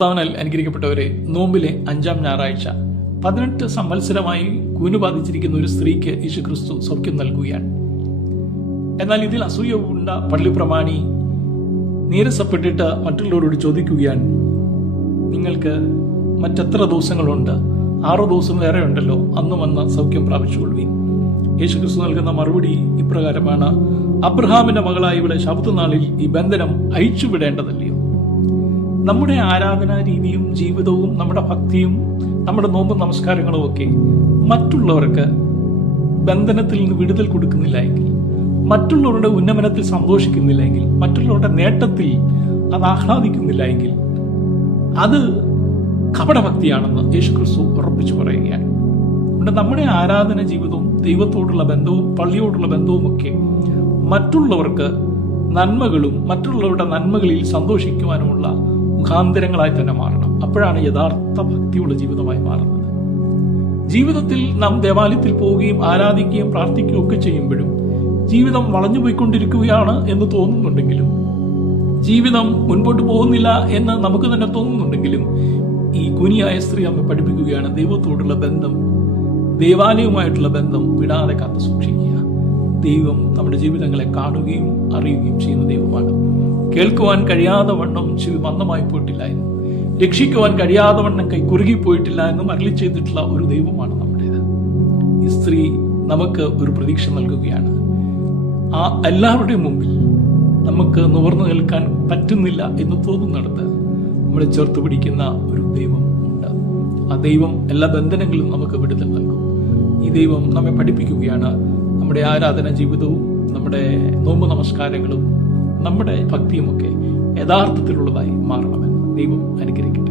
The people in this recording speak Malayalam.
കർത്താവിനാൽ അനുഗ്രഹിക്കപ്പെട്ടവരെ, നോമ്പിലെ 5-ാം ഞായറാഴ്ച 18 സംവത്സരമായി കൂന് ബാധിച്ചിരിക്കുന്ന ഒരു സ്ത്രീക്ക് യേശുക്രിസ്തു സൗഖ്യം നൽകുകയാണ്. എന്നാൽ ഇതിൽ അസൂയ ഉണ്ട പള്ളിപ്രമാണി നീരസപ്പെട്ടിട്ട് മറ്റുള്ളവരോട് ചോദിക്കുകയാണ്, നിങ്ങൾക്ക് മറ്റെത്ര ദിവസങ്ങളുണ്ട്? 6 ദിവസം വേറെ ഉണ്ടല്ലോ, അന്ന് വന്ന് സൗഖ്യം പ്രാപിച്ചുകൊള്ളുവീൻ. യേശുക്രിസ്തു നൽകുന്ന മറുപടി ഇപ്രകാരമാണ്: അബ്രഹാമിന്റെ മകളായ ഇവിടെ ശബത്തുനാളിൽ ഈ ബന്ധനം അഴിച്ചുവിടേണ്ടതല്ലയോ? നമ്മുടെ ആരാധനാ രീതിയും ജീവിതവും നമ്മുടെ ഭക്തിയും നമ്മുടെ നോമ്പും നമസ്കാരങ്ങളും ഒക്കെ മറ്റുള്ളവർക്ക് ബന്ധനത്തിൽ നിന്ന് വിടുതൽ കൊടുക്കുന്നില്ല എങ്കിൽ, മറ്റുള്ളവരുടെ ഉന്നമനത്തിൽ സന്തോഷിക്കുന്നില്ല എങ്കിൽ, മറ്റുള്ളവരുടെ നേട്ടത്തിൽ അത് ആഹ്ലാദിക്കുന്നില്ല എങ്കിൽ അത് കപടഭക്തിയാണെന്ന് യേശുക്രിസ്തു ഉറപ്പിച്ചു പറയുകയാണ്. അതുകൊണ്ട് നമ്മുടെ ആരാധന ജീവിതവും ദൈവത്തോടുള്ള ബന്ധവും പള്ളിയോടുള്ള ബന്ധവും ഒക്കെ മറ്റുള്ളവർക്ക് നന്മകളും മറ്റുള്ളവരുടെ നന്മകളിൽ സന്തോഷിക്കുവാനുമുള്ള മുഖാന്തരങ്ങളായി തന്നെ മാറണം. അപ്പോഴാണ് യഥാർത്ഥ ഭക്തിയുള്ള ജീവിതമായി മാറുന്നത്. ജീവിതത്തിൽ നാം ദേവാലയത്തിൽ പോവുകയും ആരാധിക്കുകയും പ്രാർത്ഥിക്കുകയും ഒക്കെ ചെയ്യുമ്പോഴും ജീവിതം വളഞ്ഞു പോയിക്കൊണ്ടിരിക്കുകയാണ് എന്ന് തോന്നുന്നുണ്ടെങ്കിലും, ജീവിതം മുൻപോട്ട് പോകുന്നില്ല എന്ന് നമുക്ക് തന്നെ തോന്നുന്നുണ്ടെങ്കിലും, ഈ കുനിയായ സ്ത്രീ നമ്മെ പഠിപ്പിക്കുകയാണ് ദൈവത്തോടുള്ള ബന്ധം, ദേവാലയവുമായിട്ടുള്ള ബന്ധം വിടാതെ കാത്തു സൂക്ഷിക്കുക. ദൈവം നമ്മുടെ ജീവിതങ്ങളെ കാണുകയും അറിയുകയും ചെയ്യുന്ന ദൈവമാണ്. കേൾക്കുവാൻ കഴിയാതെ വണ്ണം ചെവി മന്ദമായി പോയിട്ടില്ല എന്നും, രക്ഷിക്കുവാൻ കഴിയാതെ വണ്ണം കൈ കുറുകിപ്പോയിട്ടില്ല എന്നും അരുളി ചെയ്തിട്ടുള്ള ഒരു ദൈവമാണ് നമ്മുടേത്. ഈ സ്ത്രീ നമുക്ക് ഒരു പ്രതീക്ഷ നൽകുകയാണ്. ആ എല്ലാവരുടെയും മുമ്പിൽ നമുക്ക് നിവർന്നു നിൽക്കാൻ പറ്റുന്നില്ല എന്ന് തോന്നുന്നിടത്ത് നമ്മളെ ചേർത്ത് പിടിക്കുന്ന ഒരു ദൈവം ഉണ്ട്. ആ ദൈവം എല്ലാ ബന്ധനങ്ങളിലും നമുക്ക് വിടുതൽ നൽകും. ഈ ദൈവം നമ്മെ പഠിപ്പിക്കുകയാണ് നമ്മുടെ ആരാധന ജീവിതവും നമ്മുടെ നോമ്പ് നമസ്കാരങ്ങളും നമ്മുടെ ഭക്തിയുമൊക്കെ യഥാർത്ഥത്തിലുള്ളതായി മാറണമെന്ന്. ദൈവം അനുഗ്രഹിക്കും.